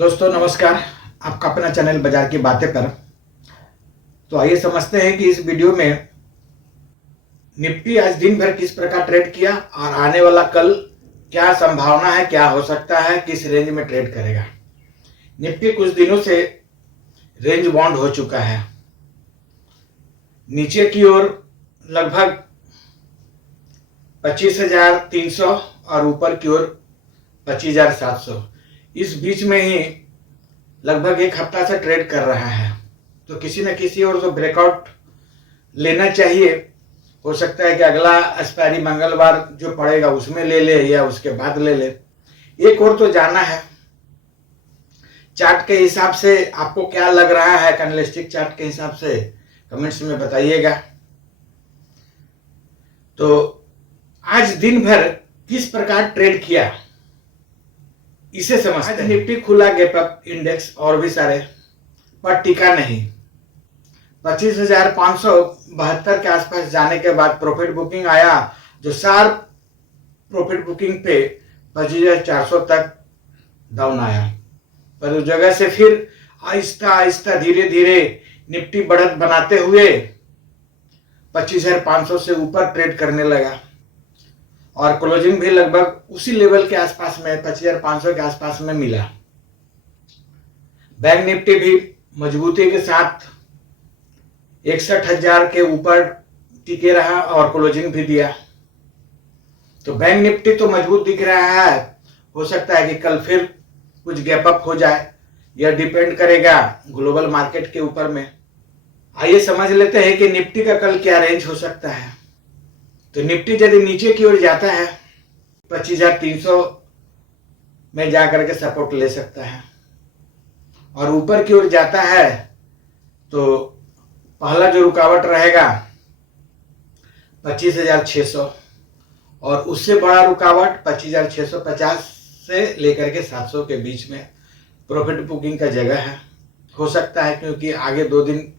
दोस्तों नमस्कार, आपका अपना चैनल बाजार की बातें पर। तो आइए समझते हैं कि इस वीडियो में निफ्टी आज दिन भर किस प्रकार ट्रेड किया और आने वाला कल क्या संभावना है, क्या हो सकता है, किस रेंज में ट्रेड करेगा। निफ्टी कुछ दिनों से रेंज बाउंड हो चुका है, नीचे की ओर लगभग 25,300 और ऊपर की ओर 25,700, इस बीच में ही लगभग एक हफ्ता से ट्रेड कर रहा है। तो किसी न किसी और तो ब्रेकआउट लेना चाहिए। हो सकता है कि अगला एक्सपायरी मंगलवार जो पड़ेगा उसमें ले ले या उसके बाद ले ले। एक और तो जाना है। चार्ट के हिसाब से आपको क्या लग रहा है, कैंडलस्टिक चार्ट के हिसाब से कमेंट्स में बताइएगा। तो आज दिन भर किस प्रकार ट्रेड किया इसे समझते हैं। निफ्टी खुला गैप अप इंडेक्स और भी सारे पर टिका नहीं। 25,572 के आसपास जाने के बाद प्रॉफिट बुकिंग आया, जो शार्प प्रॉफिट बुकिंग पे 25,400 तक डाउन आया, पर उस जगह से फिर आहिस्ता आहिस्ता धीरे धीरे निफ्टी बढ़त बनाते हुए 25,500 से ऊपर ट्रेड करने लगा और क्लोजिंग भी लगभग उसी लेवल के आसपास में 25,500 के आसपास में मिला। बैंक निफ्टी भी मजबूती के साथ 61,000 के ऊपर टिके रहा और क्लोजिंग भी दिया। तो बैंक निफ्टी तो मजबूत दिख रहा है। हो सकता है कि कल फिर कुछ गैप अप हो जाए, यह डिपेंड करेगा ग्लोबल मार्केट के ऊपर में। आइए समझ लेते हैं कि निफ्टी का कल क्या रेंज हो सकता है। तो निफ्टी यदि नीचे की ओर जाता है 25,300 में जाकर के सपोर्ट ले सकता है और ऊपर की ओर जाता है तो पहला जो रुकावट रहेगा 25,600 और उससे बड़ा रुकावट 25,650 से लेकर के 700 के बीच में प्रॉफिट बुकिंग का जगह है। हो सकता है क्योंकि आगे 2 दिन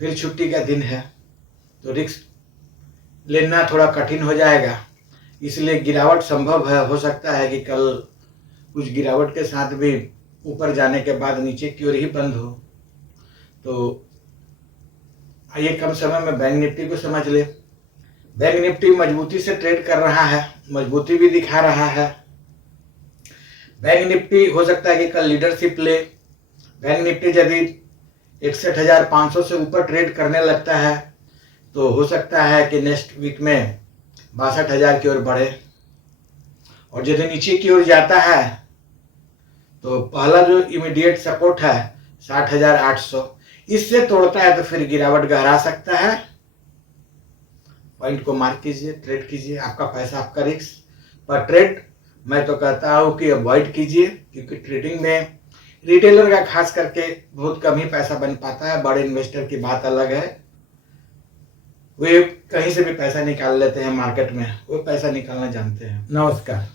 फिर छुट्टी का दिन है तो रिस्क लेना थोड़ा कठिन हो जाएगा, इसलिए गिरावट संभव है। हो सकता है कि कल कुछ गिरावट के साथ भी ऊपर जाने के बाद नीचे की ओर ही बंद हो। तो आइए कम समय में बैंक निफ्टी को समझ ले। बैंक निफ्टी मजबूती से ट्रेड कर रहा है, मजबूती भी दिखा रहा है। बैंक निफ्टी हो सकता है कि कल लीडरशिप ले। बैंक निफ्टी यदि 61,500 से ऊपर ट्रेड करने लगता है तो हो सकता है कि नेक्स्ट वीक में 62,000 की ओर बढ़े और यदि नीचे की ओर जाता है तो पहला जो इमीडिएट सपोर्ट है 60,800, इससे तोड़ता है तो फिर गिरावट गहरा सकता है। पॉइंट को मार्क कीजिए, ट्रेड कीजिए, आपका पैसा आपका रिस्क। पर ट्रेड मैं तो कहता हूँ कि अवॉइड कीजिए, क्योंकि ट्रेडिंग में रिटेलर का खास करके बहुत कम ही पैसा बन पाता है। बड़े इन्वेस्टर की बात अलग है, वे कहीं से भी पैसा निकाल लेते हैं मार्केट में, वो पैसा निकालना जानते हैं। नमस्कार।